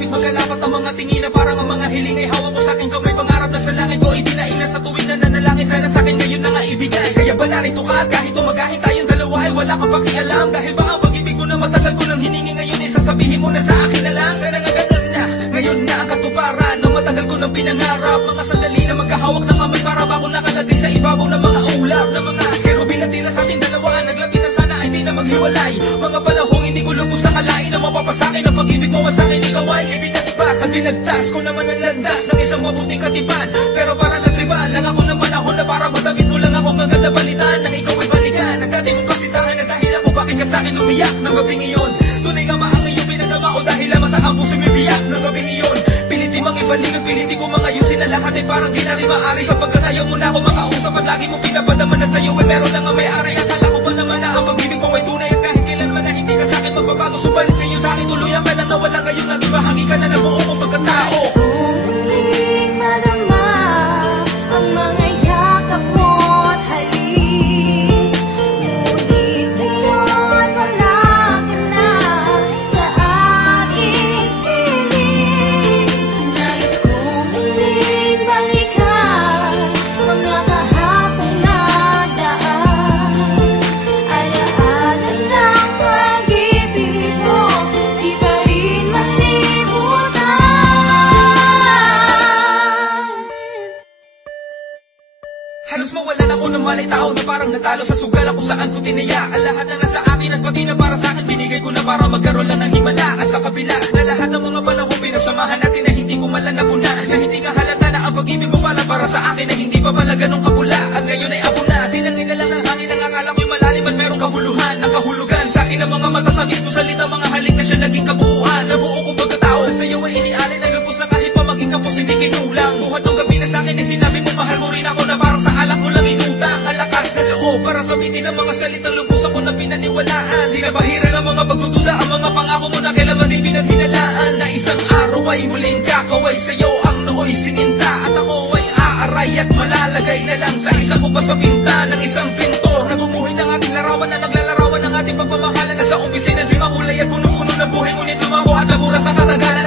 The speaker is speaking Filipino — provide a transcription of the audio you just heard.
Bakit magkalapat ang mga tingin na parang ang mga hiling ay hawak ko sa akin kamay? Pangarap na sa langit ko itinailan sa tuwing na nanalangin. Sana sa akin ngayon na nga ibigay. Kaya ba narito ka at kahit tumagahin tayong dalawa ay wala kang pakialam? Dahil ba ang pag-ibig mo na matagal ko nang hiningi ngayon ay sasabihin mo na sa akin na lang? Sana nga ganun na, ngayon na ang katuparan na matagal ko nang pinangarap. Mga sandali na magkahawak ng kamay para ba ako nakalagay sa ibabaw ng mga ulap na mga kerubin na tila sa ating dalawa. Naglapitan sana ay di na maghiwalay. Mga panahong hindi ko lubos sa kalain na mapapasakin ang pag-ibig mo sa akin ikaw ay ibinaspas at pinagtas ko naman ang landas ng isang mabuting katipan. Pero para nagriban lang ako ng panahon na para madamit mo lang ako agad na balitan nang ikaw ay balikan. Ang dati mong kasitahan na dahil ako bakit ka sa akin umiyak ng gabing iyon. Tunay nga mahal iyong pinagama ko dahil lamang sa ang puso may biyak ng gabing iyon. Piliti mang ibalik at piliti ko mga ayusin na lahat ay parang di na rin maaari. Sapagkat ayaw mo na ako makausap at lagi mo pinapadama na sa'yo ay meron lang ang may-ari. Akala ko pa naman na ang pag-ibig mo ay tunay at kahit kailanman na hindi ka sa akin magbabago. Subalit kayo sa akin tuluyan ka lang na wala ngayon naging bahagi ka na ng buo mong pagkatao. Madama ang mga yakap mo at halik. Ngunit ngayon wala ka na sa aking piling. Nais kong muling balikan mga kahapong nagdaan. Alaanan ng pag-ibig mo, di pa rin malimutan. Halos mawalan ako ng malay tao na parang natalo sa sugal kung saan ko tinaya. Ang lahat na nasa akin at pati na para sa akin binigay ko na para magkaroon lang ng himala. At sa kabila na lahat ng mga panahon pinagsamahan natin na hindi ko malan napuna. Na hindi nga halata na ang pag-ibig mo pala para sa akin na hindi pa pala ganong kapula. At ngayon ay abo na, tinangin na lang ang hangin ang akala ko'y malalim at merong kabuluhan. Ang kahulugan sa akin ang mga matatamis mo salita, mga halik na siya naging kabuuan. Nabuo ko pagkatao na sa'yo ay inialin na lubos na kahit pa maging kapos hindi kinulang. Buhat nung gabi na sa akin ay sinabi mo mahal mo rin ako na parang sa alak mo lang inutang. Ang lakas na loob para sabihin ang mga salitang lubos ako na pinaniwalaan. Di na bahira ng mga pagdududa ang mga pangako mo na kailanman din pinaghinalaan. Na isang araw ay muling kakaway sa'yo ang nooy sininta. At ako ay aaray at malalagay na lang sa isang upas sa pinta ng isang pintor. Nagumuhin ng ating larawan na naglalarawan ng ating pagmamahalan na sa umpisa'y naglimang kulay at puno-puno ng buhay. Ngunit lumago at nabura sa katagalan.